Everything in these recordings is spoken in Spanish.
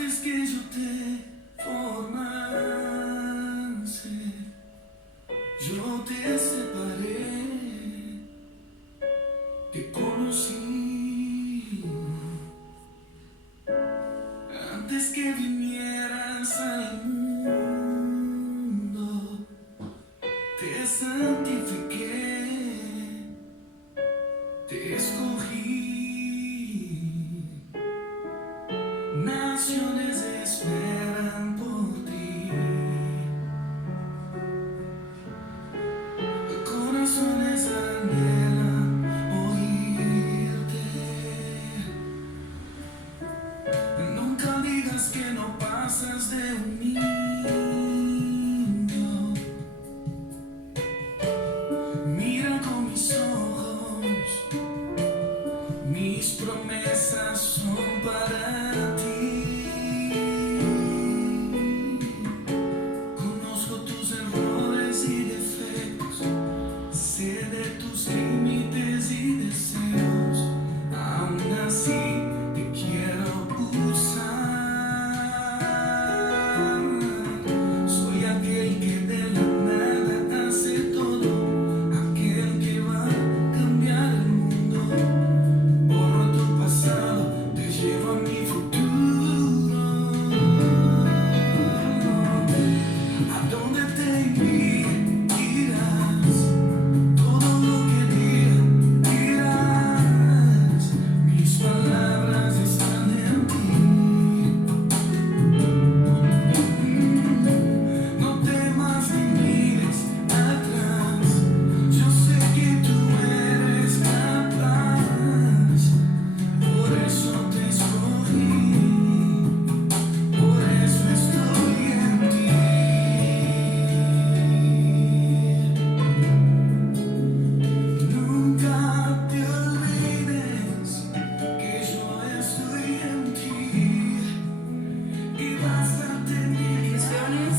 Antes que yo te formase, yo te separé, te conocí. Antes que vinieras al mundo, te santifiqué, te escogí. Naciones esperan por ti, corazones anhelan oírte. Nunca digas que no pasas de un niño. Mira con mis ojos, mis promesas son para ti. Conozco tus errores y defectos, sé de tus límites y deseos. Aún así te quiero usar. Soy aquel que de la nada hace todo, aquel que va a cambiar el mundo. Borro tu pasado, te llevo a mi futuro. A donde te irás, todo lo que diga, dirás. Mis palabras están en ti. No temas ni mires atrás. Yo sé que tú eres capaz. Por eso te escogí, por eso estoy en ti. Nunca te olvides que yo estoy en ti y basta tener. Bendiciones,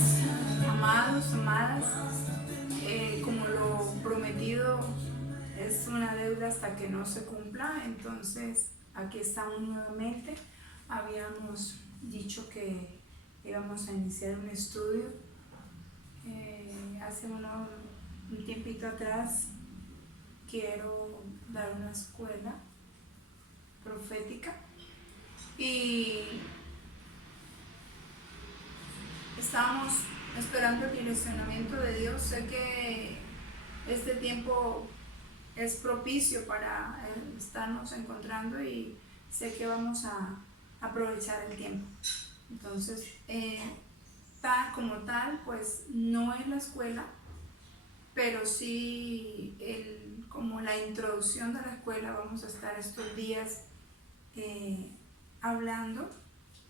amados, amadas. Como lo prometido es una deuda hasta que no se cumpla, entonces aquí estamos nuevamente. Habíamos dicho que íbamos a iniciar un estudio hace un tiempito atrás. Quiero dar una escuela profética y estábamos esperando el direccionamiento de Dios. Sé que este tiempo es propicio para estarnos encontrando y sé que vamos a aprovechar el tiempo. Entonces, tal como tal, pues no es la escuela, pero sí como la introducción de la escuela. Vamos a estar estos días hablando,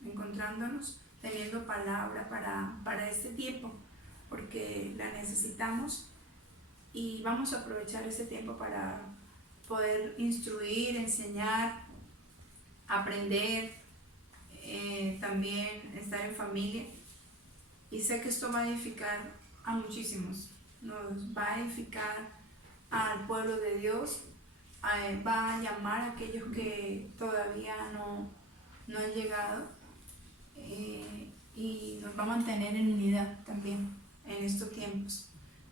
encontrándonos, teniendo palabra para este tiempo, porque la necesitamos y vamos a aprovechar ese tiempo para poder instruir, enseñar, aprender, también estar en familia. Y sé que esto va a edificar a muchísimos, nos va a edificar al pueblo de Dios, va a llamar a aquellos que todavía no han llegado, y nos va a mantener en unidad también en estos tiempos.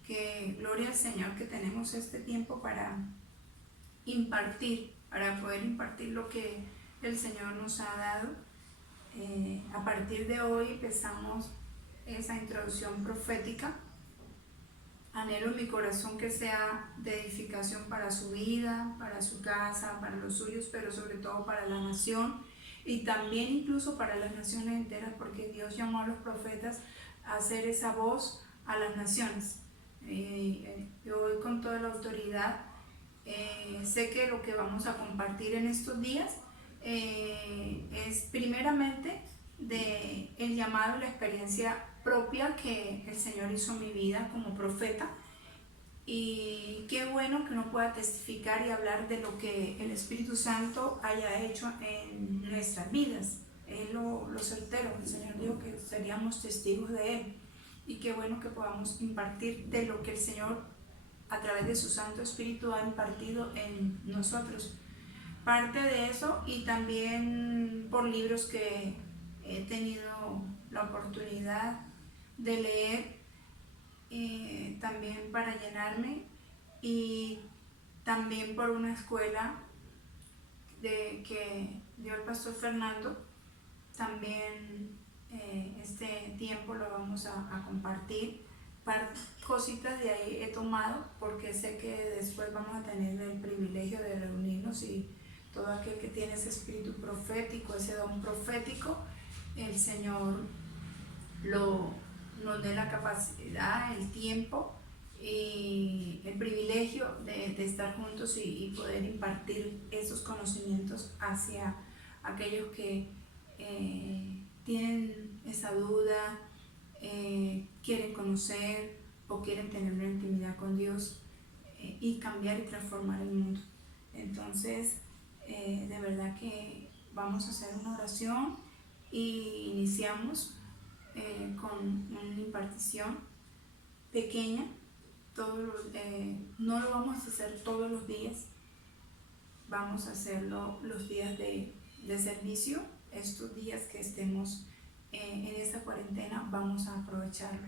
Que gloria al Señor que tenemos este tiempo para impartir, para poder impartir lo que el Señor nos ha dado. A partir de hoy empezamos esa introducción profética. Anhelo en mi corazón que sea de edificación para su vida, para su casa, para los suyos, pero sobre todo para la nación y también incluso para las naciones enteras, porque Dios llamó a los profetas a hacer esa voz a las naciones. Hoy con toda la autoridad, sé que lo que vamos a compartir en estos días es primeramente de el llamado y la experiencia propia que el Señor hizo en mi vida como profeta, y qué bueno que uno pueda testificar y hablar de lo que el Espíritu Santo haya hecho en nuestras vidas. Es lo certero. El Señor dijo que seríamos testigos de Él, y qué bueno que podamos impartir de lo que el Señor a través de su Santo Espíritu ha impartido en nosotros. Parte de eso, y también por libros que he tenido la oportunidad de leer también para llenarme, y también por una escuela que dio el pastor Fernando. También este tiempo lo vamos a compartir. Cositas de ahí he tomado porque sé que después vamos a tener el privilegio de reunirnos, y todo aquel que tiene ese espíritu profético, ese don profético, el Señor nos dé la capacidad, el tiempo y el privilegio de estar juntos y poder impartir esos conocimientos hacia aquellos que tienen esa duda, quieren conocer o quieren tener una intimidad con Dios, y cambiar y transformar el mundo. Entonces, de verdad que vamos a hacer una oración y iniciamos con una impartición pequeña. No lo vamos a hacer todos los días, vamos a hacerlo los días de servicio. Estos días que estemos en esta cuarentena vamos a aprovecharlo.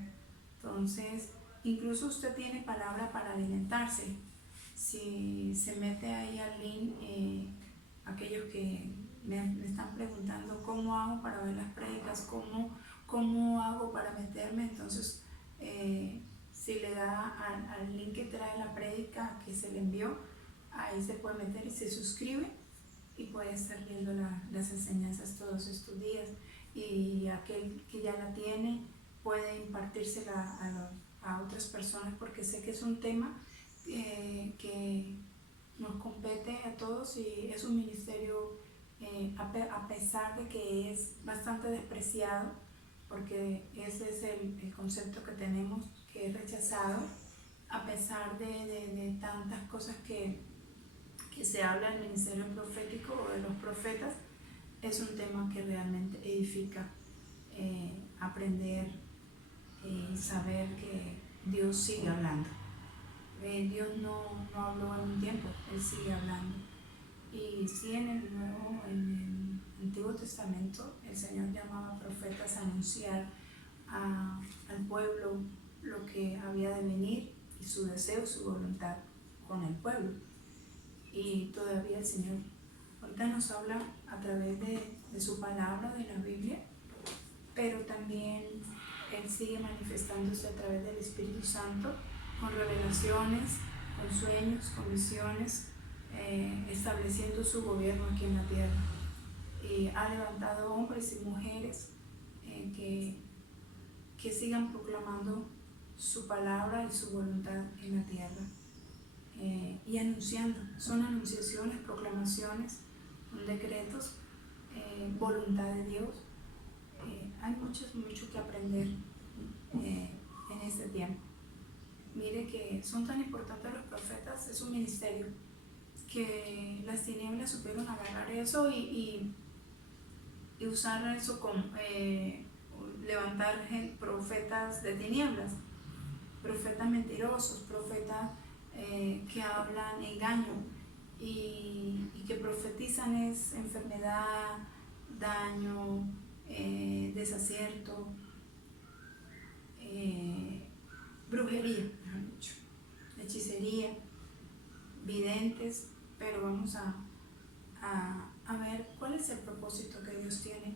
Entonces, incluso usted tiene palabra para alimentarse. Si se mete ahí al link, aquellos que me están preguntando cómo hago para ver las prédicas, cómo hago para meterme, entonces si le da al link que trae la prédica que se le envió, ahí se puede meter y se suscribe y puede estar viendo las enseñanzas todos estos días, y aquel que ya la tiene puede impartírsela a otras personas, porque sé que es un tema que nos compete a todos, y es un ministerio a pesar de que es bastante despreciado, porque ese es el concepto que tenemos, que es rechazado, a pesar de tantas cosas que se habla del ministerio profético o de los profetas. Es un tema que realmente edifica, aprender y saber que Dios sigue hablando. Dios no habló en un tiempo, Él sigue hablando. Y sí, en el Antiguo Testamento, el Señor llamaba a profetas a anunciar al pueblo lo que había de venir, y su deseo, su voluntad con el pueblo. Y todavía el Señor ahorita nos habla a través de su palabra, de la Biblia, pero también Él sigue manifestándose a través del Espíritu Santo, con revelaciones, con sueños, con visiones, estableciendo su gobierno aquí en la tierra. Y ha levantado hombres y mujeres que sigan proclamando su palabra y su voluntad en la tierra, y anunciando. Son anunciaciones, proclamaciones, decretos, voluntad de Dios. Hay mucho que aprender en este tiempo. Mire que son tan importantes los profetas, es un ministerio que las tinieblas supieron agarrar eso y usar eso como levantar profetas de tinieblas, profetas mentirosos, profetas que hablan engaño y que profetizan es enfermedad, daño, desacierto, brujería, mejor dicho, hechicería, videntes. Pero vamos a ver cuál es el propósito que Dios tiene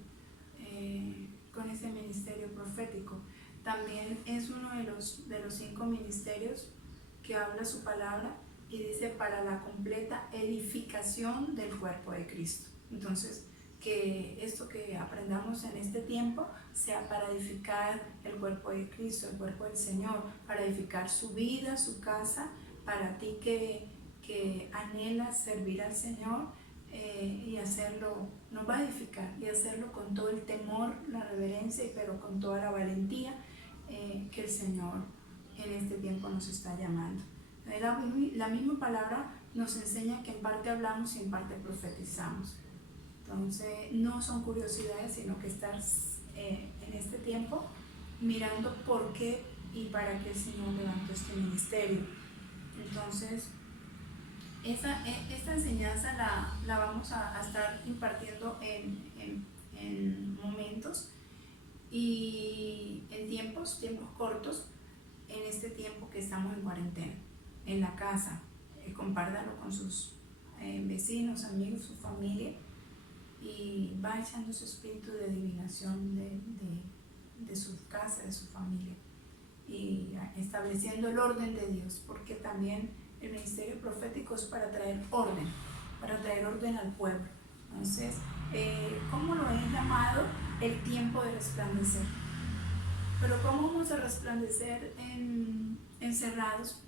con este ministerio profético. También es uno de los 5 ministerios que habla su palabra y dice para la completa edificación del cuerpo de Cristo. Entonces, que esto que aprendamos en este tiempo sea para edificar el cuerpo de Cristo, el cuerpo del Señor, para edificar su vida, su casa, para ti que anhelas servir al Señor, y hacerlo, nos va a edificar, y hacerlo con todo el temor, la reverencia, pero con toda la valentía que el Señor en este tiempo nos está llamando. La misma palabra nos enseña que en parte hablamos y en parte profetizamos. Entonces, no son curiosidades, sino que estar en este tiempo mirando por qué y para qué el Señor levantó este ministerio. Entonces, esta enseñanza la vamos a estar impartiendo en momentos cortos en este tiempo que estamos en cuarentena, en la casa. Compártalo con sus vecinos, amigos, su familia, y va echando su espíritu de adivinación de su casa, de su familia, y estableciendo el orden de Dios, porque también el ministerio profético es para traer orden al pueblo. Entonces, ¿cómo lo he llamado? El tiempo de resplandecer. Pero ¿cómo vamos a resplandecer encerrados?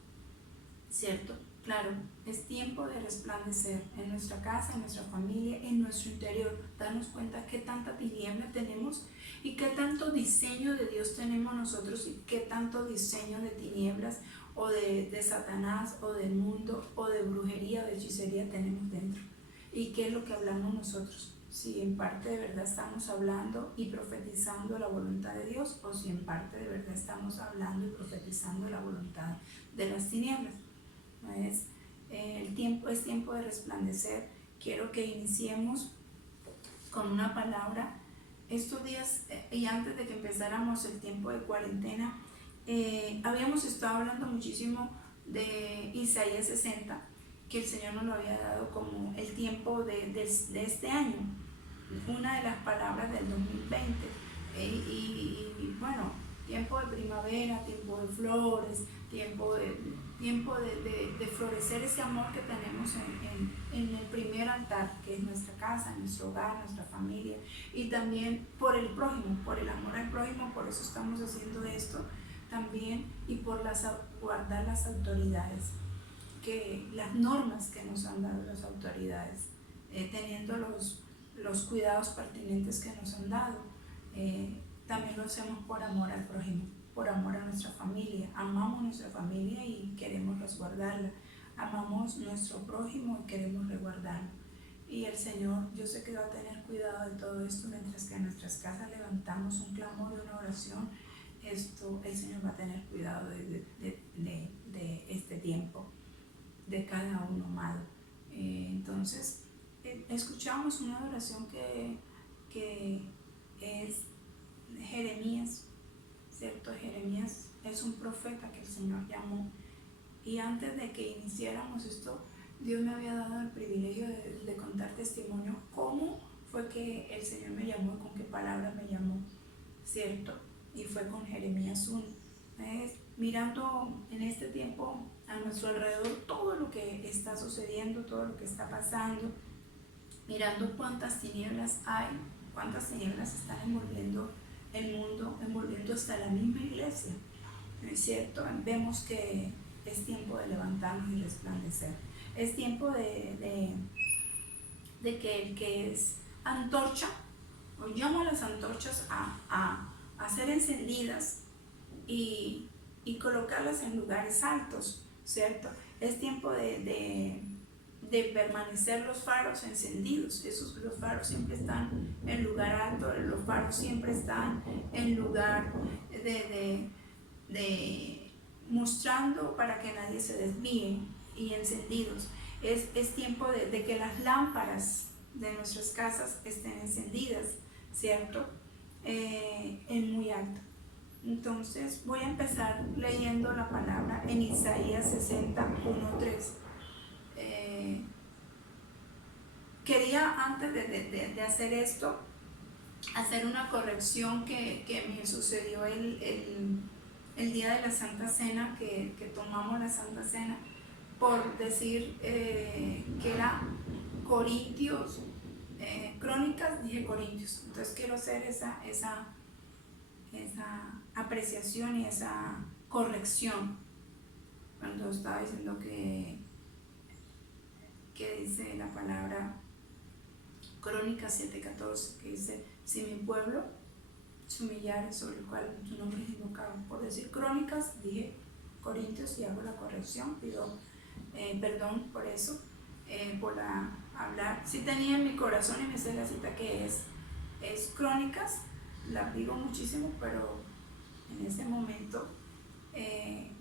¿Cierto? Claro, es tiempo de resplandecer en nuestra casa, en nuestra familia, en nuestro interior. Darnos cuenta qué tanta tiniebla tenemos y qué tanto diseño de Dios tenemos nosotros y qué tanto diseño de tinieblas o de Satanás o del mundo o de brujería o de hechicería tenemos dentro. ¿Y qué es lo que hablamos nosotros? Si en parte de verdad estamos hablando y profetizando la voluntad de Dios, o si en parte de verdad estamos hablando y profetizando la voluntad de las tinieblas. Es tiempo de resplandecer. Quiero que iniciemos con una palabra. Estos días y antes de que empezáramos el tiempo de cuarentena, habíamos estado hablando muchísimo de Isaías 60, que el Señor nos lo había dado como el tiempo de este año, una de las palabras del 2020. Y bueno, tiempo de primavera, tiempo de flores, tiempo de florecer ese amor que tenemos en el primer altar, que es nuestra casa, nuestro hogar, nuestra familia, y también por el prójimo, por el amor al prójimo. Por eso estamos haciendo esto también, y por guardar las autoridades, las normas que nos han dado las autoridades, teniendo los cuidados pertinentes que nos han dado. También lo hacemos por amor al prójimo, por amor a nuestra familia. Amamos nuestra familia y queremos resguardarla. Amamos nuestro prójimo y queremos resguardarlo. Y el Señor, yo sé que va a tener cuidado de todo esto, mientras que en nuestras casas levantamos un clamor y una oración. El Señor va a tener cuidado de este tiempo, de cada uno, amado. Entonces, escuchamos una oración que es Jeremías, ¿cierto? Jeremías es un profeta que el Señor llamó, y antes de que iniciáramos esto, Dios me había dado el privilegio de contar testimonio cómo fue que el Señor me llamó y con qué palabra me llamó, ¿cierto? Y fue con Jeremías 1. Mirando en este tiempo a nuestro alrededor todo lo que está sucediendo, todo lo que está pasando, mirando cuántas tinieblas hay, cuántas tinieblas están envolviendo el mundo, envolviendo hasta la misma iglesia, ¿no es cierto? Vemos que es tiempo de levantarnos y resplandecer. Es tiempo de que el que es antorcha, o llamo a las antorchas a ser encendidas y colocarlas en lugares altos, ¿cierto? Es tiempo de permanecer los faros encendidos. Los faros siempre están en lugar alto, los faros siempre están en lugar de mostrando para que nadie se desvíe, y encendidos. Es tiempo de que las lámparas de nuestras casas estén encendidas, ¿cierto? En muy alto. Entonces voy a empezar leyendo la palabra en Isaías 61:3. Quería, antes de hacer esto, hacer una corrección que me sucedió el día de la Santa Cena, que tomamos la Santa Cena, por decir que era Corintios, Crónicas, dije Corintios. Entonces quiero hacer esa apreciación y esa corrección cuando estaba diciendo que dice la palabra Crónicas 7:14, que dice: si mi pueblo se humillare, sobre el cual tu nombre es invocado. Por decir Crónicas dije Corintios, y hago la corrección. Pido perdón por eso, por hablar. Sí tenía en mi corazón y me sé la cita que es Crónicas, la digo muchísimo, pero en ese momento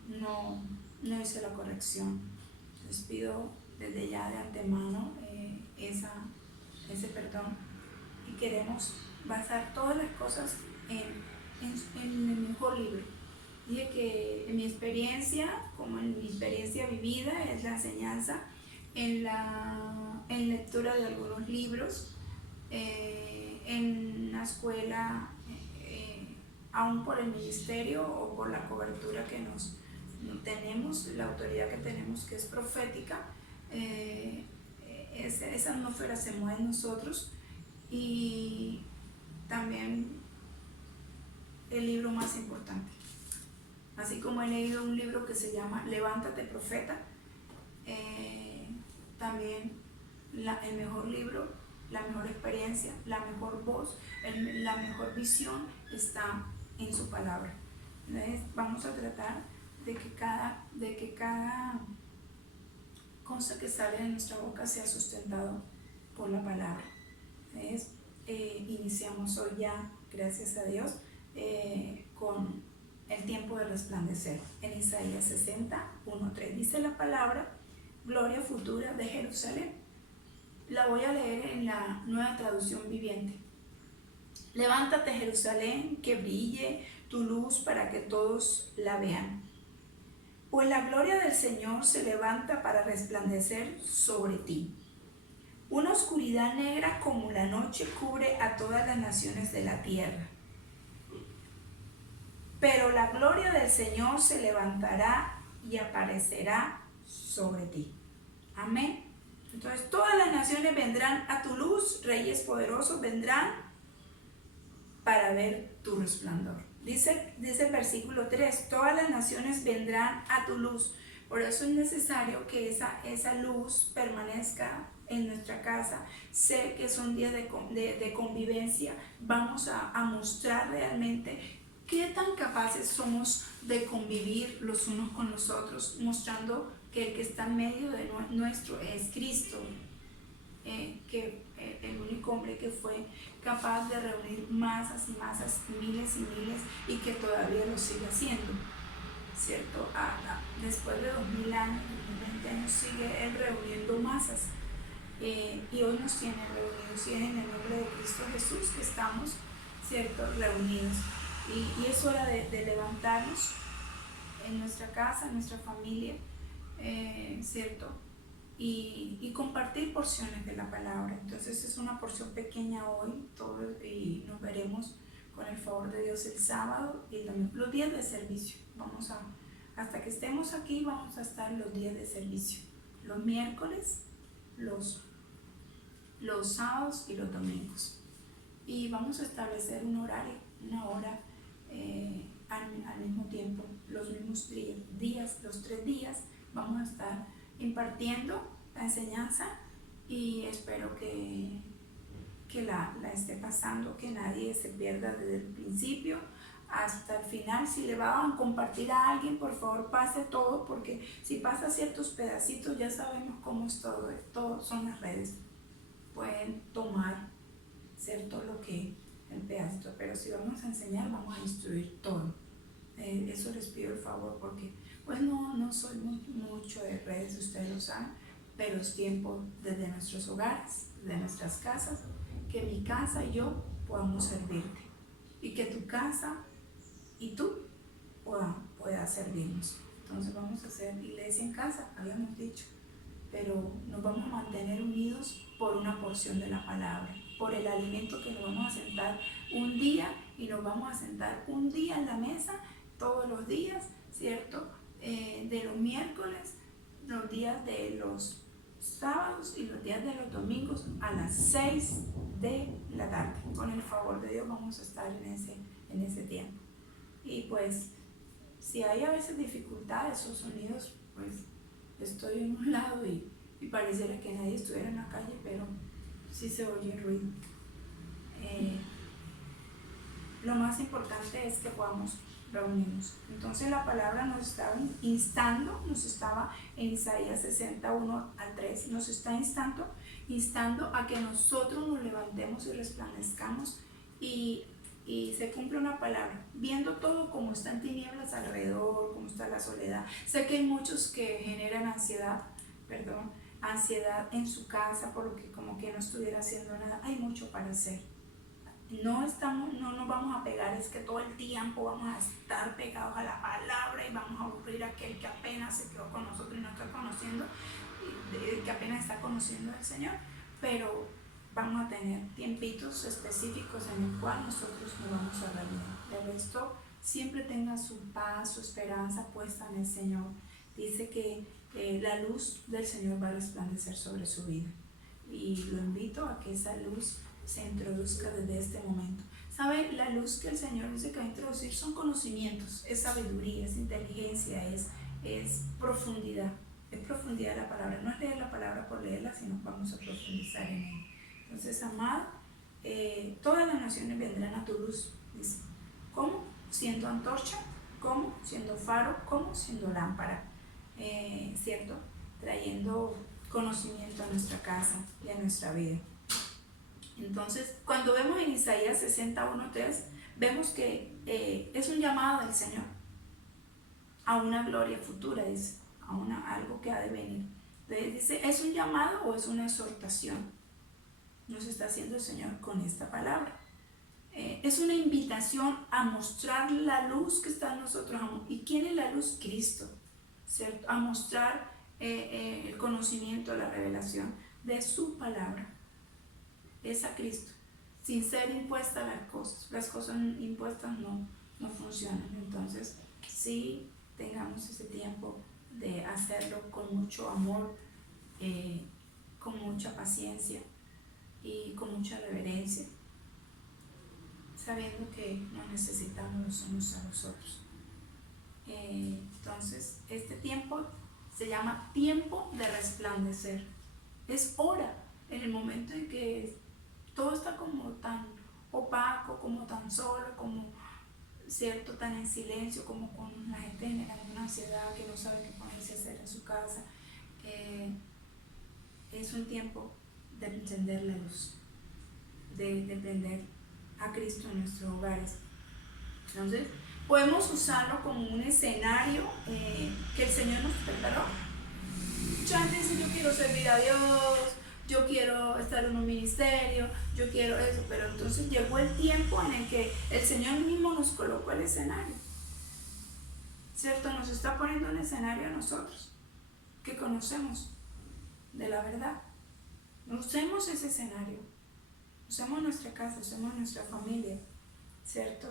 no hice la corrección. Les pido desde ya de antemano ese perdón, y queremos basar todas las cosas en el mejor libro, Dije que en mi experiencia, como en mi experiencia vivida, es la enseñanza en lectura de algunos libros, en la escuela, aún por el ministerio o por la cobertura que nos tenemos, la autoridad que tenemos, que es profética. Esa atmósfera se mueve en nosotros. Y también el libro más importante, así como he leído un libro que se llama Levántate Profeta, también el mejor libro, la mejor experiencia, la mejor voz, la mejor visión está en su palabra. Entonces vamos a tratar de que cada cosa que sale de nuestra boca sea sustentado por la palabra. Entonces iniciamos hoy ya, gracias a Dios, con el tiempo de resplandecer. En Isaías 60, 1-3 dice la palabra: gloria futura de Jerusalén. La voy a leer en la Nueva Traducción Viviente. Levántate, Jerusalén, que brille tu luz para que todos la vean. Pues la gloria del Señor se levanta para resplandecer sobre ti. Una oscuridad negra como la noche cubre a todas las naciones de la tierra. Pero la gloria del Señor se levantará y aparecerá sobre ti. Amén. Entonces todas las naciones vendrán a tu luz, reyes poderosos vendrán para ver tu resplandor. Dice el versículo 3, todas las naciones vendrán a tu luz. Por eso es necesario que esa luz permanezca en nuestra casa. Sé que son días de convivencia. Vamos a mostrar realmente qué tan capaces somos de convivir los unos con los otros, mostrando que el que está en medio de nuestro es Cristo, que el único hombre que fue capaz de reunir masas y masas, miles y miles, y que todavía lo sigue haciendo, ¿cierto? Después de 2000 años, 20 años, sigue él reuniendo masas, y hoy nos tiene reunidos, y es en el nombre de Cristo Jesús que estamos, ¿cierto?, reunidos. Y es hora de levantarnos en nuestra casa, en nuestra familia, ¿cierto? Y compartir porciones de la palabra. Entonces es una porción pequeña hoy, y nos veremos con el favor de Dios el sábado y los días de servicio. Hasta que estemos aquí, vamos a estar los días de servicio, los miércoles, los sábados y los domingos. Y vamos a establecer un horario, una hora, al mismo tiempo, los mismos días, los 3 días, vamos a estar impartiendo la enseñanza, y espero que la esté pasando, que nadie se pierda desde el principio hasta el final. Si le van a compartir a alguien, por favor pase todo, porque si pasa ciertos pedacitos, ya sabemos cómo es todo son las redes, pueden tomar, ¿cierto?, lo que el pedacito, pero si vamos a enseñar, vamos a instruir todo. Eso les pido el favor, porque pues no soy mucho de redes, ustedes lo saben, pero es tiempo desde nuestros hogares, de nuestras casas, que mi casa y yo podamos servirte, y que tu casa y tú puedas servirnos. Entonces vamos a hacer iglesia en casa, habíamos dicho, pero nos vamos a mantener unidos por una porción de la palabra, por el alimento que nos vamos a sentar un día, y nos vamos a sentar un día en la mesa todos los días, ¿cierto? De los miércoles, los días de los sábados y los días de los domingos a las 6 de la tarde. Con el favor de Dios vamos a estar en ese tiempo. Y pues, si hay a veces dificultades o sonidos, pues estoy en un lado y pareciera que nadie estuviera en la calle, pero sí se oye ruido. Lo más importante es que podamos reunirnos. Entonces la palabra nos estaba en Isaías 61-3, nos está instando a que nosotros nos levantemos y resplandezcamos, y se cumple una palabra, viendo todo como está en tinieblas alrededor, como está la soledad. Sé que hay muchos que generan ansiedad en su casa, por lo que como que no estuviera haciendo nada. Hay mucho para hacer, no nos vamos a pegar, es que todo el tiempo vamos a estar pegados a la palabra y vamos a aburrir a aquel que apenas se quedó con nosotros y no está conociendo, que apenas está conociendo al Señor, pero vamos a tener tiempitos específicos en el cual nosotros nos vamos a reunir. De resto, siempre tenga su paz, su esperanza puesta en el Señor. Dice que la luz del Señor va a resplandecer sobre su vida, y lo invito a que esa luz se introduzca desde este momento. ¿Sabe? La luz que el Señor dice que va a introducir son conocimientos, es sabiduría, es inteligencia, es profundidad. Es profundidad la palabra, no es leer la palabra por leerla, sino vamos a profundizar en ella. Entonces, amado, todas las naciones vendrán a tu luz, dice. ¿Cómo? Siendo antorcha, ¿cómo? Siendo faro, ¿cómo? Siendo lámpara, ¿cierto? Trayendo conocimiento a nuestra casa y a nuestra vida. Entonces, cuando vemos en Isaías 61:3, vemos que es un llamado del Señor a una gloria futura, dice, a algo que ha de venir. Entonces dice, ¿es un llamado o es una exhortación? Nos está haciendo el Señor con esta palabra. Es una invitación a mostrar la luz que está en nosotros. ¿Y quién es la luz? Cristo, ¿cierto? A mostrar el conocimiento, la revelación de su palabra. Es a Cristo, sin ser impuestas las cosas impuestas no funcionan. Entonces, sí, tengamos ese tiempo de hacerlo con mucho amor, con mucha paciencia y con mucha reverencia, sabiendo que nos necesitamos los unos a los otros. Entonces, este tiempo se llama tiempo de resplandecer. Es hora, en el momento en que todo está como tan opaco, como tan solo, como cierto, tan en silencio, como con la gente generando una ansiedad que no sabe qué ponerse a hacer en su casa. Es un tiempo de encender la luz, de prender a Cristo en nuestros hogares. Entonces, podemos usarlo como un escenario que el Señor nos preparó. Mucha gente dice, yo quiero servir a Dios, yo quiero estar en un ministerio, yo quiero eso, pero entonces llegó el tiempo en el que el Señor mismo nos colocó el escenario, ¿cierto? Nos está poniendo un escenario a nosotros, que conocemos de la verdad. Usemos ese escenario, usemos nuestra casa, usemos nuestra familia, ¿cierto?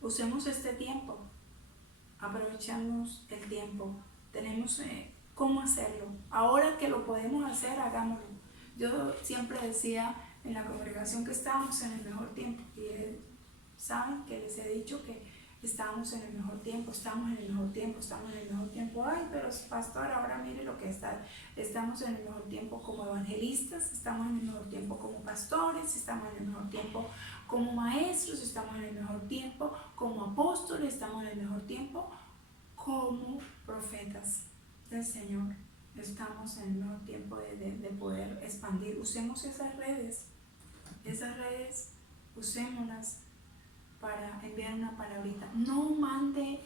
Usemos este tiempo, aprovechamos el tiempo, tenemos cómo hacerlo. Ahora que lo podemos hacer, hagámoslo. Yo siempre decía en la congregación que estábamos en el mejor tiempo, y saben que les he dicho que estábamos en el mejor tiempo, estamos en el mejor tiempo, estamos en el mejor tiempo. Ay, pero pastor, ahora mire lo que está. Estamos en el mejor tiempo como evangelistas, estamos en el mejor tiempo como pastores, estamos en el mejor tiempo como maestros, estamos en el mejor tiempo como apóstoles, estamos en el mejor tiempo como profetas del Señor. Estamos en el mejor tiempo de poder expandir. Usemos esas redes, usémoslas para enviar una palabrita. No mande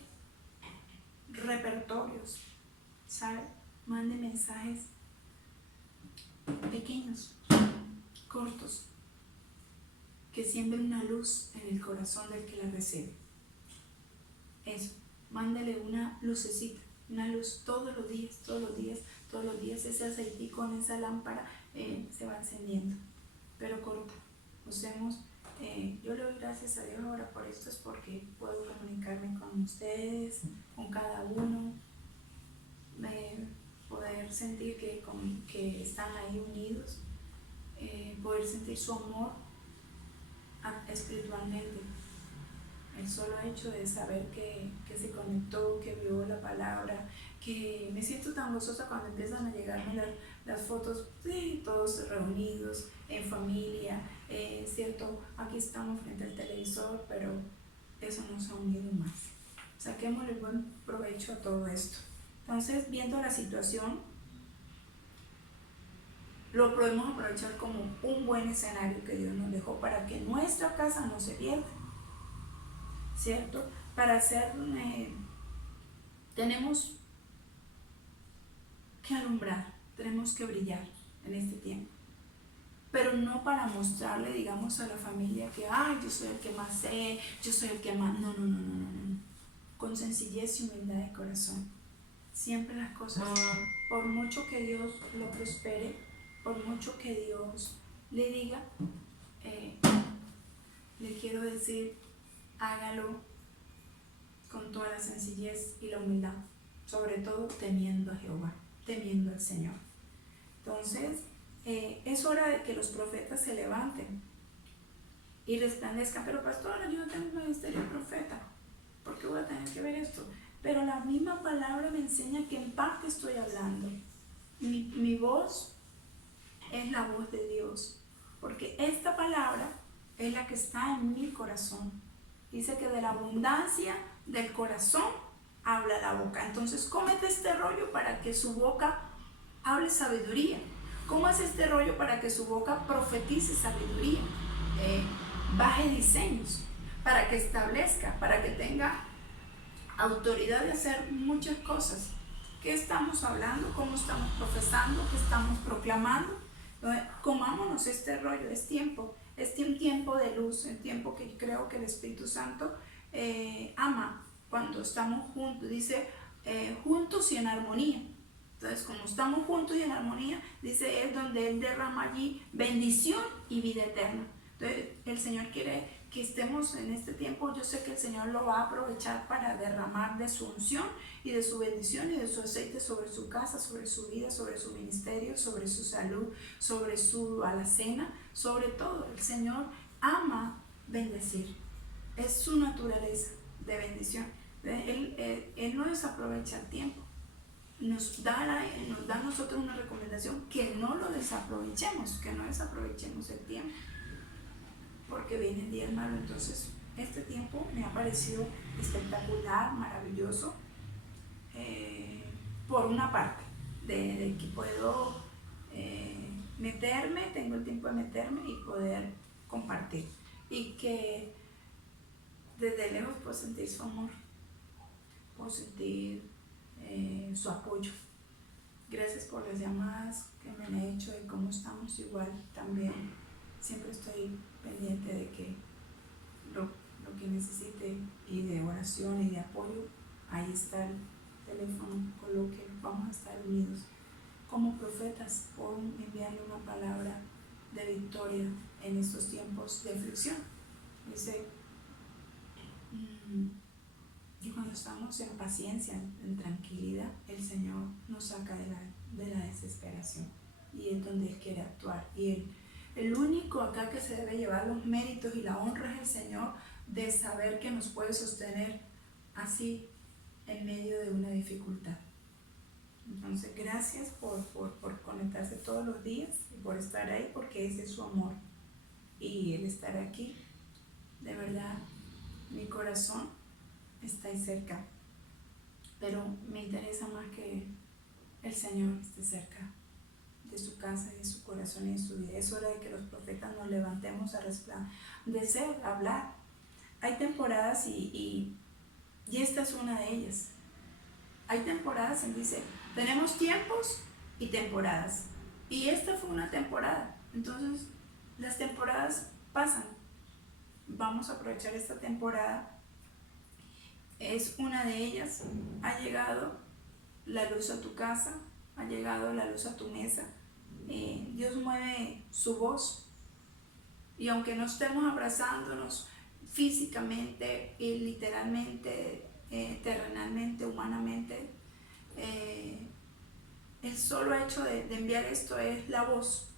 repertorios, ¿sabe? Mande mensajes pequeños, cortos, que siembren una luz en el corazón del que la recibe. Eso, mándele una lucecita, una luz todos los días, ese aceitico en esa lámpara se va encendiendo, pero corta. Usemos, yo le doy gracias a Dios ahora por esto, es porque puedo comunicarme con ustedes, con cada uno, poder sentir que están ahí unidos, poder sentir su amor espiritualmente. El solo hecho de saber que se conectó, que vio la palabra, que me siento tan gozosa cuando empiezan a llegarme las fotos, sí, todos reunidos en familia, cierto, aquí estamos frente al televisor, pero eso nos ha unido más. Saquémosle buen provecho a todo esto. Entonces, viendo la situación, lo podemos aprovechar como un buen escenario que Dios nos dejó para que nuestra casa no se pierda, ¿cierto? Para hacer, tenemos que alumbrar, tenemos que brillar en este tiempo. pero no para mostrarle, digamos, a la familia que, ay, yo soy el que más sé, yo soy el que más... No, no, no, no, no, no. Con sencillez y humildad de corazón. Siempre las cosas, por mucho que Dios lo prospere, por mucho que Dios le diga, le quiero decir, hágalo con toda la sencillez y la humildad, sobre todo temiendo a Jehová, temiendo al Señor. Entonces, es hora de que los profetas se levanten y resplandezcan. Pero pastora, yo no tengo un ministerio de profeta, ¿por qué voy a tener que ver esto? Pero la misma palabra me enseña que en parte estoy hablando. Mi voz es la voz de Dios, porque esta palabra es la que está en mi corazón. Dice que de la abundancia del corazón habla la boca. Entonces, cómete este rollo para que su boca hable sabiduría. ¿Cómo hace este rollo para que su boca profetice sabiduría? Baje diseños, para que establezca, para que tenga autoridad de hacer muchas cosas. ¿Qué estamos hablando? ¿Cómo estamos profesando? ¿Qué estamos proclamando? Entonces, comámonos este rollo. Es tiempo. Es un tiempo de luz, un tiempo que creo que el Espíritu Santo ama cuando estamos juntos. Dice, juntos y en armonía. Entonces, como estamos juntos y en armonía, dice, es donde Él derrama allí bendición y vida eterna. Entonces, el Señor quiere que estemos en este tiempo. Yo sé que el Señor lo va a aprovechar para derramar de su unción y de su bendición y de su aceite sobre su casa, sobre su vida, sobre su ministerio, sobre su salud, sobre su alacena, sobre todo. El Señor ama bendecir. Es su naturaleza de bendición. Él no desaprovecha el tiempo. Nos da a nosotros una recomendación que no lo desaprovechemos, que no desaprovechemos el tiempo, porque viene el día malo. Entonces, este tiempo me ha parecido espectacular, maravilloso, por una parte, de que puedo meterme, tengo el tiempo de meterme y poder compartir, y que desde lejos puedo sentir su amor, puedo sentir su apoyo. Gracias por las llamadas que me han hecho de cómo estamos. Igual también siempre estoy pendiente de que lo que necesite, y de oración y de apoyo. Ahí está el teléfono, coloque, vamos a estar unidos como profetas por enviarle una palabra de victoria en estos tiempos de aflicción. Dice, y cuando estamos en paciencia, en tranquilidad, el Señor nos saca de la desesperación, y es donde Él quiere actuar. Y el único acá que se debe llevar los méritos y la honra es el Señor, de saber que nos puede sostener así en medio de una dificultad. Entonces, gracias por conectarse todos los días y por estar ahí, porque ese es su amor. Y el estar aquí, de verdad, mi corazón está ahí cerca, pero me interesa más que el Señor esté cerca de su casa y de su corazón y de su vida. Es hora de que los profetas nos levantemos a resplandecer, a hablar. Hay temporadas y esta es una de ellas. Hay temporadas en dice, tenemos tiempos y temporadas, y esta fue una temporada. Entonces, las temporadas pasan. Vamos a aprovechar esta temporada. Es una de ellas. Ha llegado la luz a tu casa, ha llegado la luz a tu mesa. Dios mueve su voz, y aunque no estemos abrazándonos físicamente y literalmente, terrenalmente, humanamente, el solo hecho de enviar esto es la voz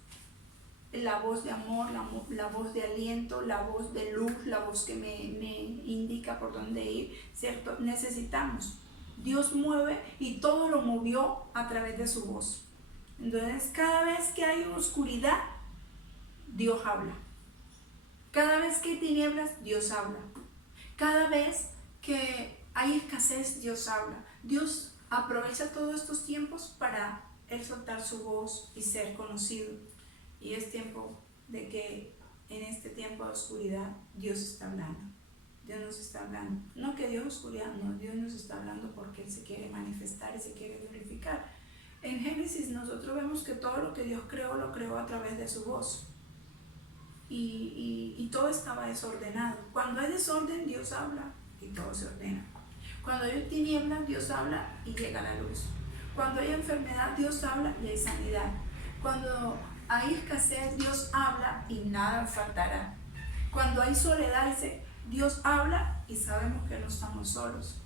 de amor, la voz de aliento, la voz de luz, la voz que me indica por dónde ir, ¿cierto? Necesitamos. Dios mueve, y todo lo movió a través de su voz. Entonces, cada vez que hay oscuridad, Dios habla. Cada vez que hay tinieblas, Dios habla. Cada vez que hay escasez, Dios habla. Dios aprovecha todos estos tiempos para Él soltar su voz y ser conocido. Y es tiempo de que en este tiempo de oscuridad Dios está hablando. Dios nos está hablando. No que Dios es oscuridad, no, Dios nos está hablando porque Él se quiere manifestar y se quiere glorificar. En Génesis nosotros vemos que todo lo que Dios creó, lo creó a través de su voz. y todo estaba desordenado. Cuando hay desorden, Dios habla y todo se ordena. Cuando hay tinieblas, Dios habla y llega la luz. Cuando hay enfermedad, Dios habla y hay sanidad. Cuando hay escasez, Dios habla y nada faltará. Cuando hay soledad, Dios habla y sabemos que no estamos solos,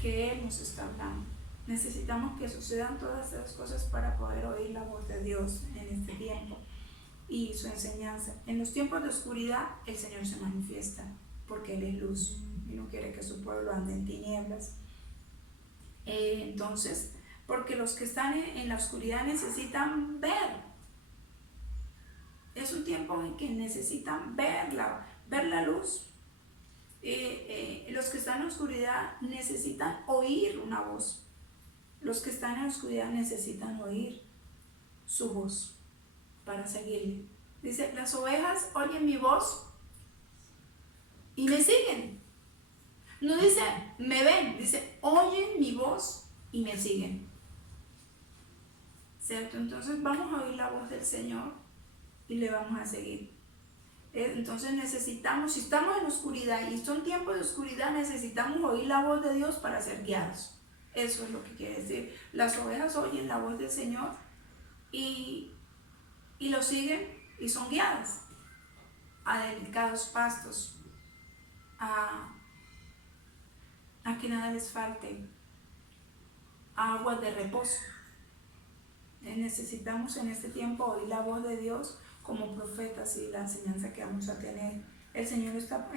que Él nos está hablando. Necesitamos que sucedan todas esas cosas para poder oír la voz de Dios en este tiempo y su enseñanza. En los tiempos de oscuridad, el Señor se manifiesta porque Él es luz y no quiere que su pueblo ande en tinieblas. Entonces, porque los que están en la oscuridad necesitan ver. Es un tiempo en que necesitan ver la luz. Los que están en la oscuridad necesitan oír una voz. Los que están en la oscuridad necesitan oír su voz para seguirle. Dice, las ovejas oyen mi voz y me siguen. No dice, me ven, dice, oyen mi voz y me siguen. ¿Cierto? Entonces vamos a oír la voz del Señor y le vamos a seguir. Entonces necesitamos, si estamos en oscuridad y son tiempos de oscuridad, necesitamos oír la voz de Dios para ser guiados. Eso es lo que quiere decir. Las ovejas oyen la voz del Señor y lo siguen y son guiadas a delicados pastos, a que nada les falte, a aguas de reposo. Necesitamos en este tiempo oír la voz de Dios como profetas y la enseñanza que vamos a tener. El Señor está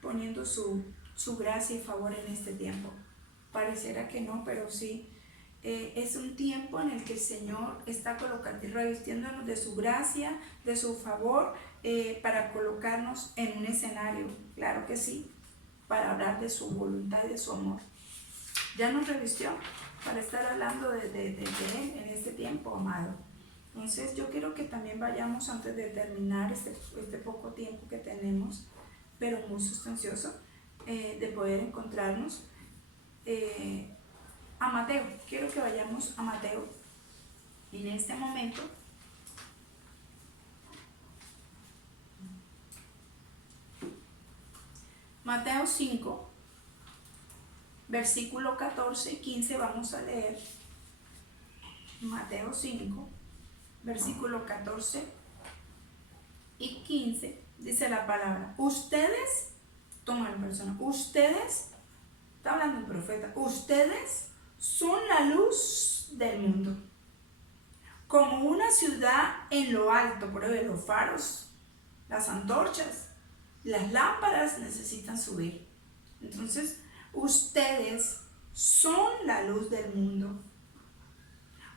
poniendo su gracia y favor en este tiempo. Pareciera que no, pero sí. Es un tiempo en el que el Señor está revistiéndonos de su gracia, de su favor, para colocarnos en un escenario, claro que sí, para hablar de su voluntad y de su amor. Ya nos revistió para estar hablando de Él en este tiempo, amado. Entonces yo quiero que también vayamos, antes de terminar este poco tiempo que tenemos, pero muy sustancioso, de poder encontrarnos, a Mateo. Quiero que vayamos a Mateo en este momento. Mateo 5, versículo 14 y 15 vamos a leer. Mateo 5, versículo 14 y 15 dice la palabra: ustedes, toman persona, ustedes, está hablando el profeta, ustedes son la luz del mundo, como una ciudad en lo alto. Por ejemplo, los faros, las antorchas, las lámparas necesitan subir. Entonces, ustedes son la luz del mundo,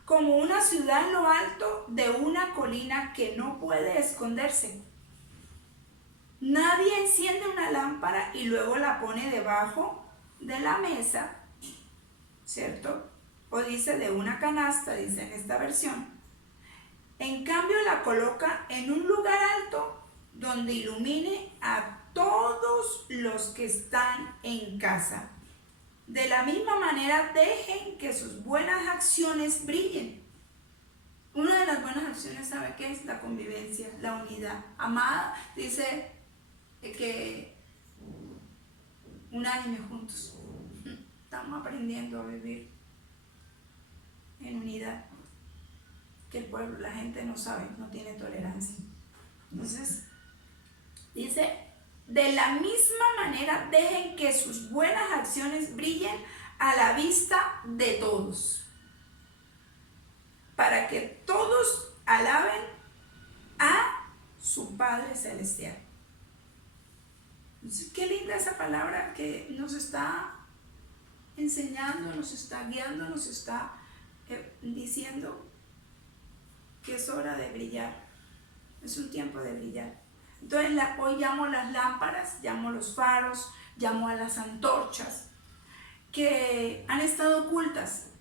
como una ciudad en lo alto de una colina que no puede esconderse. Nadie enciende una lámpara y luego la pone debajo de la mesa, ¿cierto? O dice de una canasta, dice en esta versión. En cambio la coloca en un lugar alto donde ilumine a todos los que están en casa. De la misma manera, dejen que sus buenas acciones brillen. Una de las buenas acciones, ¿sabe qué es? La convivencia, la unidad. Amada dice que unánime juntos. Estamos aprendiendo a vivir en unidad. Que el pueblo, la gente no sabe, no tiene tolerancia. Entonces, dice, de la misma manera, dejen que sus buenas acciones brillen a la vista de todos, para que todos alaben a su Padre Celestial. Entonces, qué linda esa palabra que nos está enseñando, nos está guiando, nos está diciendo que es hora de brillar. Es un tiempo de brillar. Entonces hoy llamo a las lámparas, llamo a los faros, llamo a las antorchas que han estado ocultas.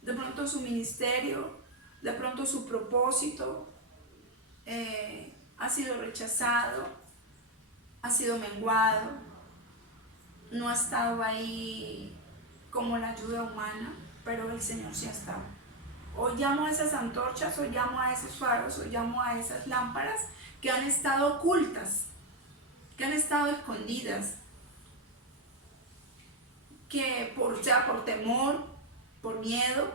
De pronto su ministerio, de pronto su propósito ha sido rechazado, ha sido menguado, no ha estado ahí como la ayuda humana, pero el Señor sí ha estado. Hoy llamo a esas antorchas, hoy llamo a esos faros, hoy llamo a esas lámparas que han estado ocultas, que han estado escondidas, que sea por temor, por miedo,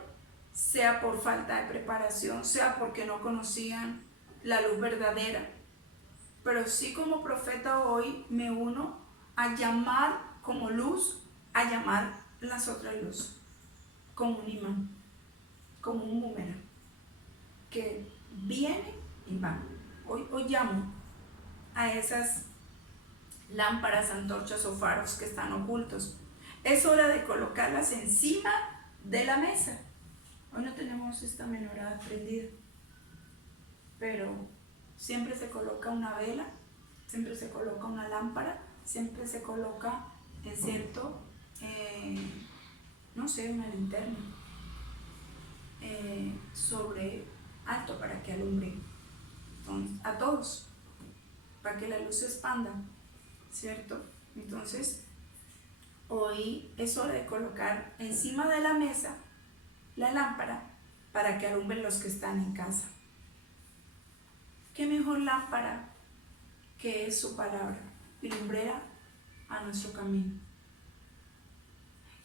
sea por falta de preparación, sea porque no conocían la luz verdadera. Pero sí, como profeta hoy me uno a llamar como luz, a llamar las otras luces, como un imán, como un boomerang, que viene y va. Hoy llamo a esas lámparas, antorchas o faros que están ocultos. Es hora de colocarlas encima de la mesa. Hoy no tenemos esta menorá prendida, pero siempre se coloca una vela, siempre se coloca una lámpara, siempre se coloca, es cierto, no sé, una linterna sobre alto para que alumbre a todos, para que la luz se expanda, ¿cierto? Entonces, hoy es hora de colocar encima de la mesa la lámpara para que alumbren los que están en casa. ¿Qué mejor lámpara que es su palabra y lumbrera a nuestro camino?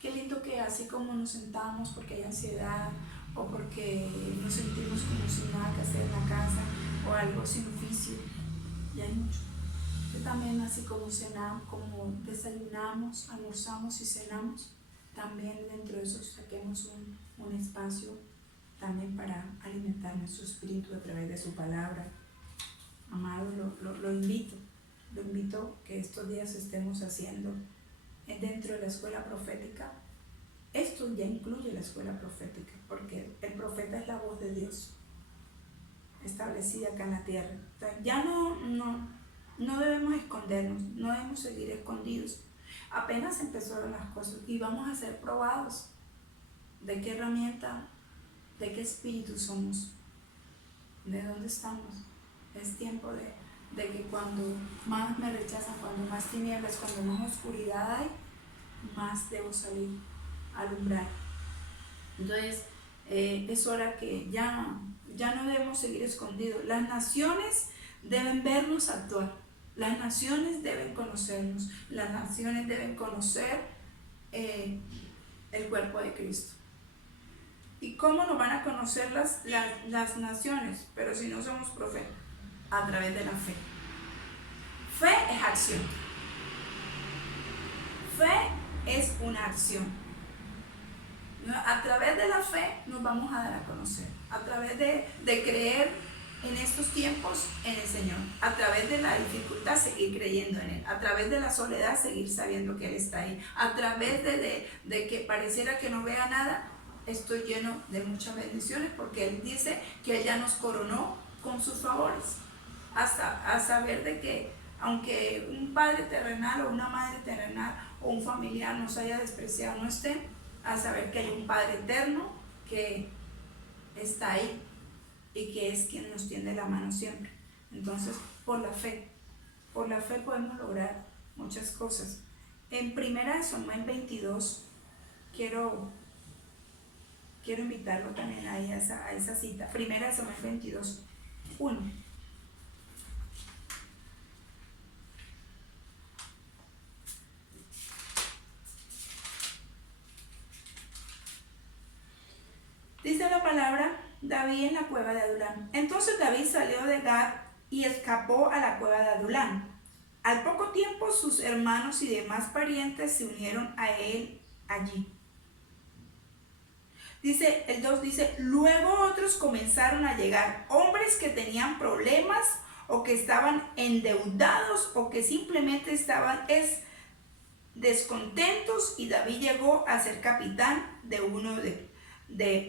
Qué lindo que así como nos sentamos porque hay ansiedad o porque nos sentimos como sin nada que hacer en la casa o algo sin oficio, y hay mucho. Que también así como cenamos, como desayunamos, almorzamos y cenamos, también dentro de eso saquemos un espacio también para alimentar nuestro espíritu a través de su palabra. Amado, lo invito que estos días estemos haciendo dentro de la escuela profética. Esto ya incluye la escuela profética, porque el profeta es la voz de Dios establecida acá en la tierra. Entonces, ya no debemos escondernos, no debemos seguir escondidos. Apenas empezaron las cosas y vamos a ser probados de qué herramienta, de qué espíritu somos, de dónde estamos. Es tiempo de que cuando más me rechazan, cuando más tinieblas, cuando más oscuridad hay, más debo salir a alumbrar. Entonces, es hora que ya no debemos seguir escondidos. Las naciones deben vernos actuar. Las naciones deben conocernos. Las naciones deben conocer el cuerpo de Cristo. ¿Y cómo nos van a conocer las naciones? Pero si no somos profetas, a través de la fe. Fe es acción. Fe es una acción. A través de la fe nos vamos a dar a conocer. A través de creer en estos tiempos en el Señor. A través de la dificultad seguir creyendo en Él. A través de la soledad seguir sabiendo que Él está ahí. A través de que pareciera que no vea nada, estoy lleno de muchas bendiciones, porque Él dice que Él ya nos coronó con sus favores. A saber de que aunque un padre terrenal o una madre terrenal o un familiar nos haya despreciado, no esté, a saber que hay un Padre eterno que está ahí y que es quien nos tiende la mano siempre. Entonces, por la fe podemos lograr muchas cosas. En 1 Samuel 22, quiero invitarlo también ahí a esa cita. 1 Samuel 22, 1. Dice la palabra: David en la cueva de Adulán. Entonces David salió de Gad y escapó a la cueva de Adulán. Al poco tiempo sus hermanos y demás parientes se unieron a él allí. Dice, el 2 dice: luego otros comenzaron a llegar, hombres que tenían problemas o que estaban endeudados o que simplemente estaban descontentos, y David llegó a ser capitán de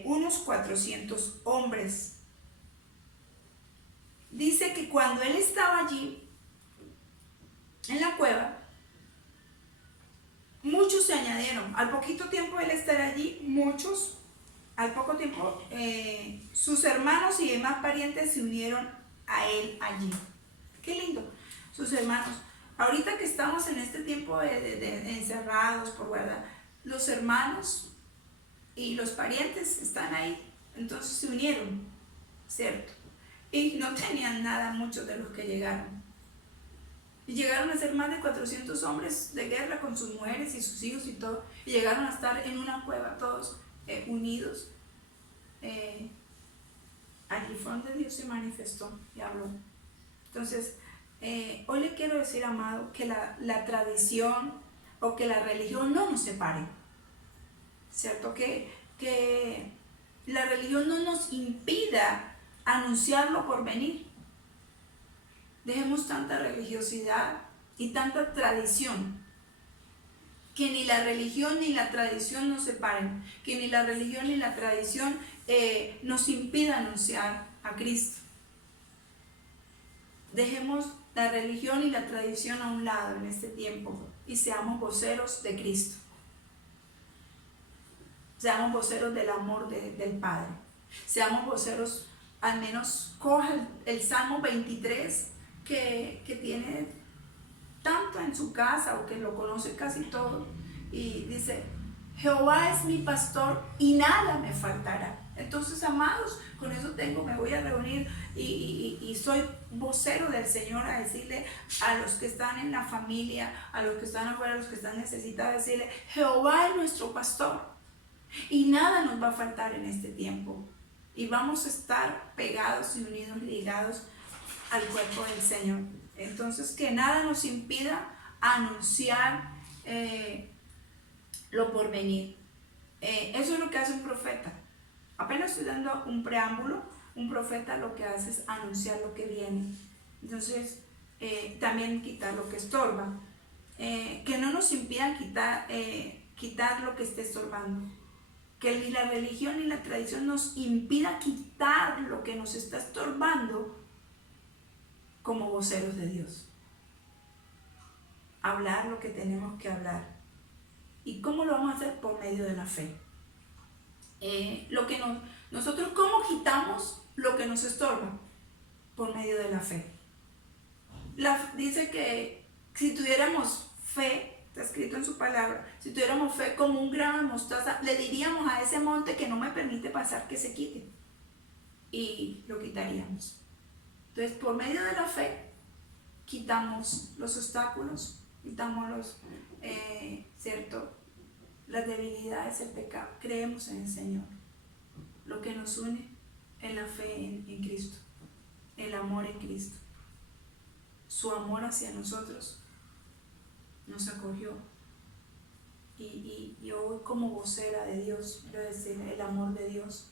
unos 400 hombres. Dice que cuando él estaba allí en la cueva, muchos se añadieron. Al poquito tiempo de él estar allí, al poco tiempo sus hermanos y demás parientes se unieron a él allí. Qué lindo, sus hermanos. Ahorita que estamos en este tiempo de encerrados por guardar, los hermanos y los parientes están ahí, entonces se unieron, ¿cierto? y no tenían nada muchos de los que llegaron. Y llegaron a ser más de 400 hombres de guerra con sus mujeres y sus hijos y todo. Y llegaron a estar en una cueva todos unidos. Allí fue donde Dios se manifestó y habló. Entonces, hoy le quiero decir, amado, que la tradición o que la religión no nos separe. ¿Cierto? Que la religión no nos impida anunciarlo por venir. Dejemos tanta religiosidad y tanta tradición, que ni la religión ni la tradición nos separen, que ni la religión ni la tradición nos impida anunciar a Cristo. Dejemos la religión y la tradición a un lado en este tiempo y seamos voceros de Cristo. Seamos voceros del amor del Padre. Seamos voceros, al menos coja el Salmo 23, que tiene tanto en su casa o que lo conoce casi todo, y dice: Jehová es mi pastor y nada me faltará. Entonces, amados, con eso me voy a reunir y soy vocero del Señor, a decirle a los que están en la familia, a los que están afuera, a los que están necesitados, decirle: Jehová es nuestro pastor y nada nos va a faltar en este tiempo, y vamos a estar pegados y unidos, ligados al cuerpo del Señor. Entonces, que nada nos impida anunciar lo por venir. Eso es lo que hace un profeta. Apenas estoy dando un preámbulo. Un profeta lo que hace es anunciar lo que viene. Entonces, también quitar lo que estorba. Que no nos impidan quitar lo que esté estorbando. Que ni la religión ni la tradición nos impida quitar lo que nos está estorbando, como voceros de Dios. Hablar lo que tenemos que hablar. ¿Y cómo lo vamos a hacer? Por medio de la fe. Nosotros, ¿cómo quitamos lo que nos estorba? Por medio de la fe. Dice que si tuviéramos fe, está escrito en su palabra, si tuviéramos fe como un grano de mostaza, le diríamos a ese monte que no me permite pasar que se quite, y lo quitaríamos. Entonces, por medio de la fe, quitamos los obstáculos, quitamos las debilidades, el pecado. Creemos en el Señor. Lo que nos une es la fe en Cristo, el amor en Cristo. Su amor hacia nosotros nos acogió. Y yo, como vocera de Dios, quiero decir, el amor de Dios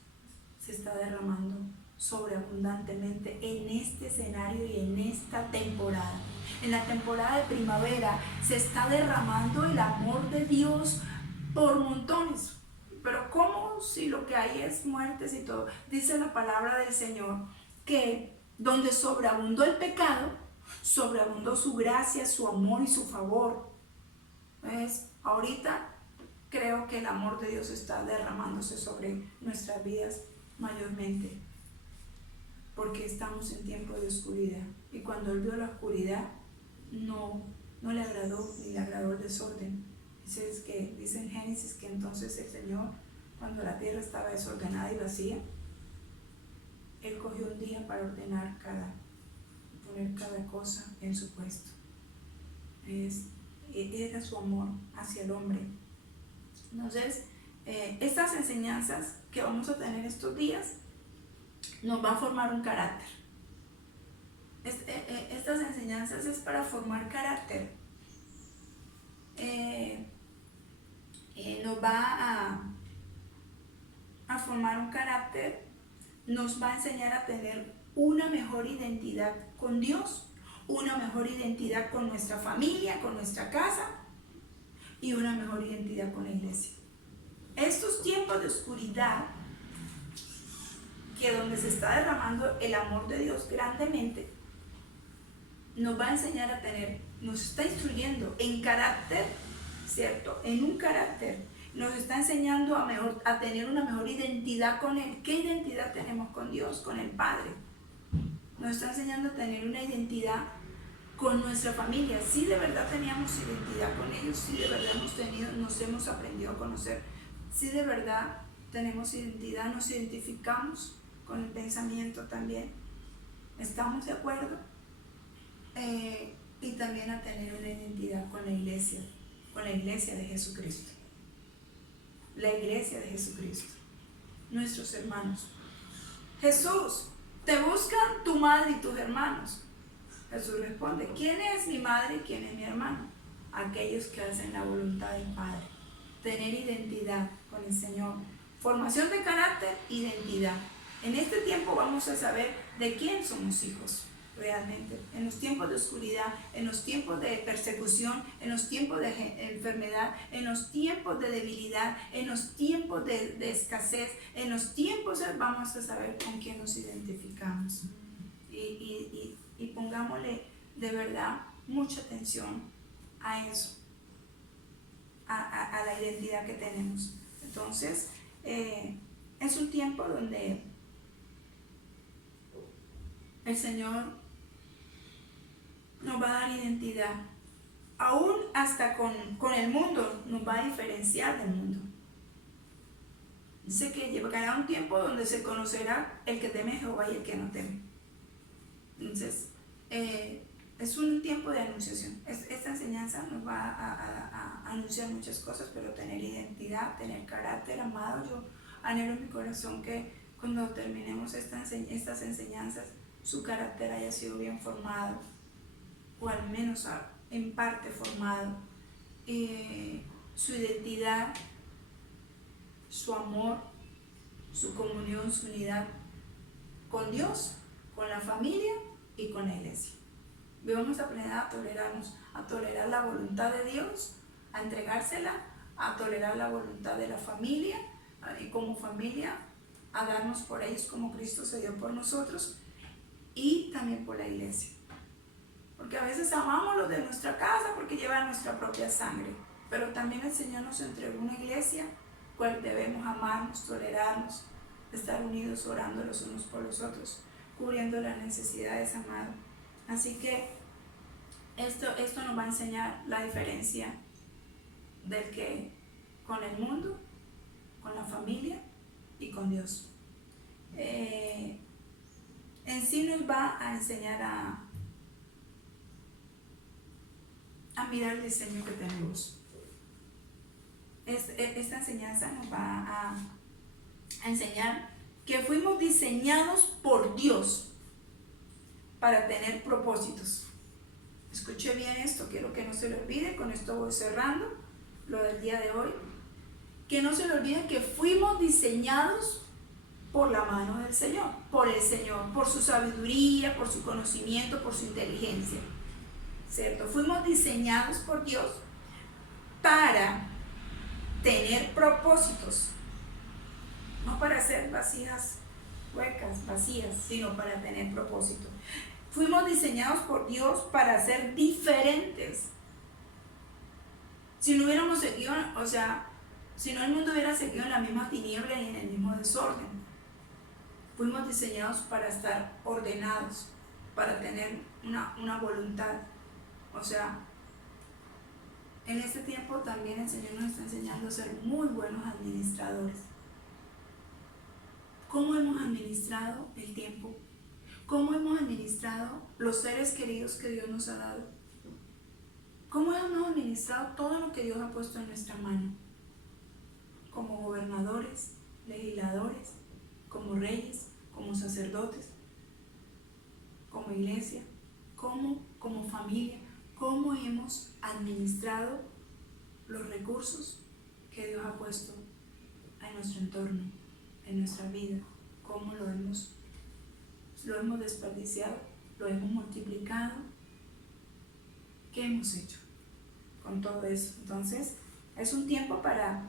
se está derramando sobreabundantemente en este escenario y en esta temporada. En la temporada de primavera se está derramando el amor de Dios por montones. Pero ¿cómo si lo que hay es muertes y todo? Dice la palabra del Señor que donde sobreabundó el pecado, sobreabundó su gracia, su amor y su favor. Pues ahorita creo que el amor de Dios está derramándose sobre nuestras vidas mayormente, porque estamos en tiempo de oscuridad, y cuando Él vio la oscuridad no le agradó, ni le agradó el desorden. Dice en Génesis que entonces el Señor, cuando la tierra estaba desordenada y vacía, Él cogió un día para ordenar poner cada cosa en su puesto. Era su amor hacia el hombre. Entonces, estas enseñanzas que vamos a tener estos días nos va a formar un carácter. Estas enseñanzas es para formar carácter. Nos va a formar un carácter, nos va a enseñar a tener una mejor identidad con Dios, una mejor identidad con nuestra familia, con nuestra casa, y una mejor identidad con la iglesia. Estos tiempos de oscuridad, que donde se está derramando el amor de Dios grandemente, nos va a enseñar a tener, nos está instruyendo en carácter, ¿cierto? En un carácter, nos está enseñando a tener una mejor identidad con Él. ¿Qué identidad tenemos con Dios, con el Padre? Nos está enseñando a tener una identidad con nuestra familia. Si de verdad teníamos identidad con ellos, si de verdad nos hemos aprendido a conocer, si de verdad tenemos identidad, nos identificamos con el pensamiento también. ¿Estamos de acuerdo? Y también a tener una identidad con la iglesia de Jesucristo. La iglesia de Jesucristo, nuestros hermanos. Jesús, te buscan tu madre y tus hermanos. Jesús responde, ¿quién es mi madre y quién es mi hermano? Aquellos que hacen la voluntad del Padre. Tener identidad con el Señor. Formación de carácter, identidad. En este tiempo vamos a saber de quién somos hijos realmente. En los tiempos de oscuridad, en los tiempos de persecución, en los tiempos de enfermedad, en los tiempos de debilidad, en los tiempos de escasez, en los tiempos vamos a saber con quién nos identificamos. Y pongámosle de verdad mucha atención a eso, a la identidad que tenemos. Entonces, es un tiempo donde el Señor nos va a dar identidad. Aún hasta con el mundo nos va a diferenciar del mundo. Dice que llegará un tiempo donde se conocerá el que teme a Jehová y el que no teme. Entonces, es un tiempo de anunciación. Esta enseñanza nos va a anunciar muchas cosas, pero tener identidad, tener carácter, amado. Yo anhelo en mi corazón que cuando terminemos estas enseñanzas, su carácter haya sido bien formado, o al menos en parte formado. Su identidad, su amor, su comunión, su unidad con Dios, con la familia y con la iglesia. Y vamos a aprender a tolerarnos, a tolerar la voluntad de Dios, a entregársela, a tolerar la voluntad de la familia, y como familia a darnos por ellos como Cristo se dio por nosotros, y también por la iglesia. Porque a veces amamos los de nuestra casa porque llevan nuestra propia sangre, pero también el Señor nos entregó una iglesia cual debemos amarnos, tolerarnos, estar unidos, orando los unos por los otros, cubriendo las necesidades, amado. Así que esto nos va a enseñar la diferencia del que con el mundo, con la familia y con Dios. En sí nos va a enseñar a mirar el diseño que tenemos. Esta enseñanza nos va a enseñar que fuimos diseñados por Dios para tener propósitos. Escuche bien esto, quiero que no se le olvide, con esto voy cerrando lo del día de hoy. Que no se le olvide que fuimos diseñados por la mano del Señor, por el Señor, por su sabiduría, por su conocimiento, por su inteligencia. ¿Cierto? Fuimos diseñados por Dios para tener propósitos, no para ser vasijas huecas, vacías, sino para tener propósito. Fuimos diseñados por Dios para ser diferentes. Si no hubiéramos seguido, si no el mundo hubiera seguido en la misma tiniebla y en el mismo desorden. Fuimos diseñados para estar ordenados, para tener una voluntad. En este tiempo también el Señor nos está enseñando a ser muy buenos administradores. ¿Cómo hemos administrado el tiempo? ¿Cómo hemos administrado los seres queridos que Dios nos ha dado? ¿Cómo hemos administrado todo lo que Dios ha puesto en nuestra mano? Como gobernadores, legisladores, como reyes, como sacerdotes, como iglesia, como familia. ¿Cómo hemos administrado los recursos que Dios ha puesto en nuestro entorno, en nuestra vida? ¿Cómo lo hemos desperdiciado? ¿Lo hemos multiplicado? ¿Qué hemos hecho con todo eso? Entonces, es un tiempo para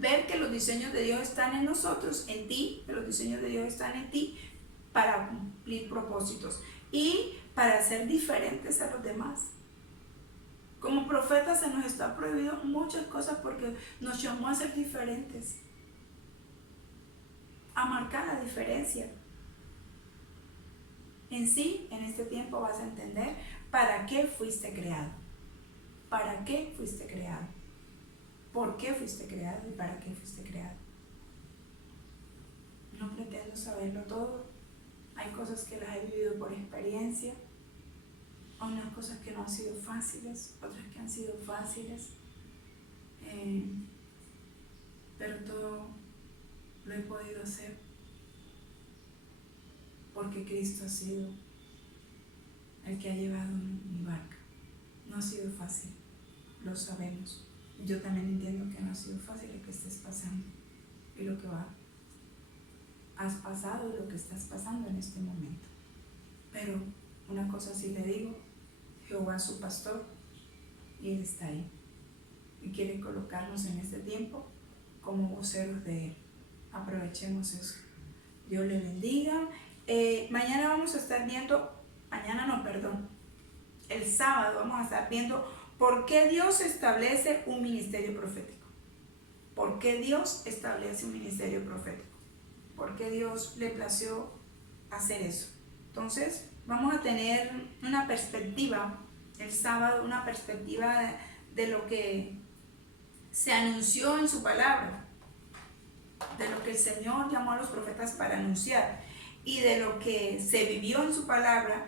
ver que los diseños de Dios están en nosotros, en ti, que los diseños de Dios están en ti para cumplir propósitos y para ser diferentes a los demás. Como profetas se nos está prohibido muchas cosas porque nos llamó a ser diferentes, a marcar la diferencia. En sí, en este tiempo vas a entender para qué fuiste creado, para qué fuiste creado, por qué fuiste creado y para qué fuiste creado. No pretendo saberlo todo, Hay cosas que las he vivido por experiencia, unas cosas que no han sido fáciles, otras que han sido fáciles, pero todo lo he podido hacer porque Cristo ha sido el que ha llevado mi barca. No ha sido fácil, lo sabemos. Yo también entiendo que no ha sido fácil lo que estés pasando y lo que has pasado y lo que estás pasando en este momento. Pero una cosa sí le digo, Jehová es su pastor y Él está ahí y quiere colocarnos en este tiempo como voceros de Él. Aprovechemos eso. Dios le bendiga. Mañana vamos a estar viendo, el sábado vamos a estar viendo por qué Dios establece un ministerio profético. ¿Por qué Dios establece un ministerio profético? ¿Por qué Dios le plació hacer eso? Entonces, vamos a tener una perspectiva, el sábado, una perspectiva de lo que se anunció en su palabra, de lo que el Señor llamó a los profetas para anunciar, y de lo que se vivió en su palabra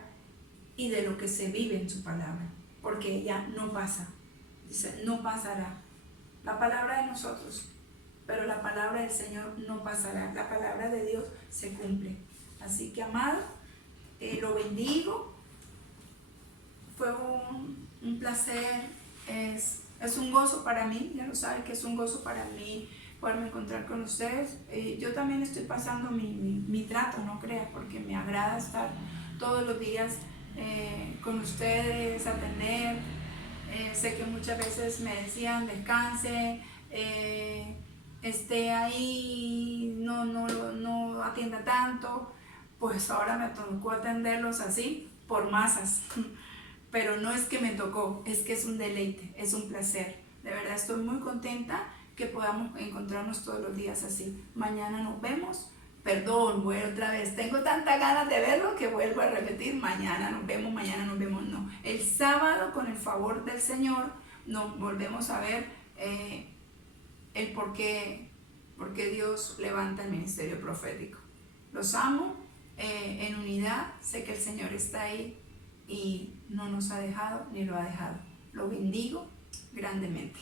y de lo que se vive en su palabra, porque ella no pasa, dice, no pasará. La palabra de nosotros, pero la palabra del Señor no pasará, la palabra de Dios se cumple. Así que, amado, lo bendigo, fue un placer, es un gozo para mí, ya lo saben que es un gozo para mí poderme encontrar con ustedes. Yo también estoy pasando mi trato, no creas, porque me agrada estar todos los días con ustedes, atender. Sé que muchas veces me decían descanse, esté ahí, no atienda tanto. Pues ahora me tocó atenderlos así por masas. Pero no es que me tocó, es que es un deleite, es un placer. De verdad estoy muy contenta que podamos encontrarnos todos los días así. Mañana nos vemos. Perdón, voy otra vez. Tengo tantas ganas de verlo que vuelvo a repetir. Mañana nos vemos, no. El sábado, con el favor del Señor, nos volvemos a ver el por qué Dios levanta el ministerio profético. Los amo en unidad. Sé que el Señor está ahí y no nos ha dejado ni lo ha dejado. Lo bendigo grandemente.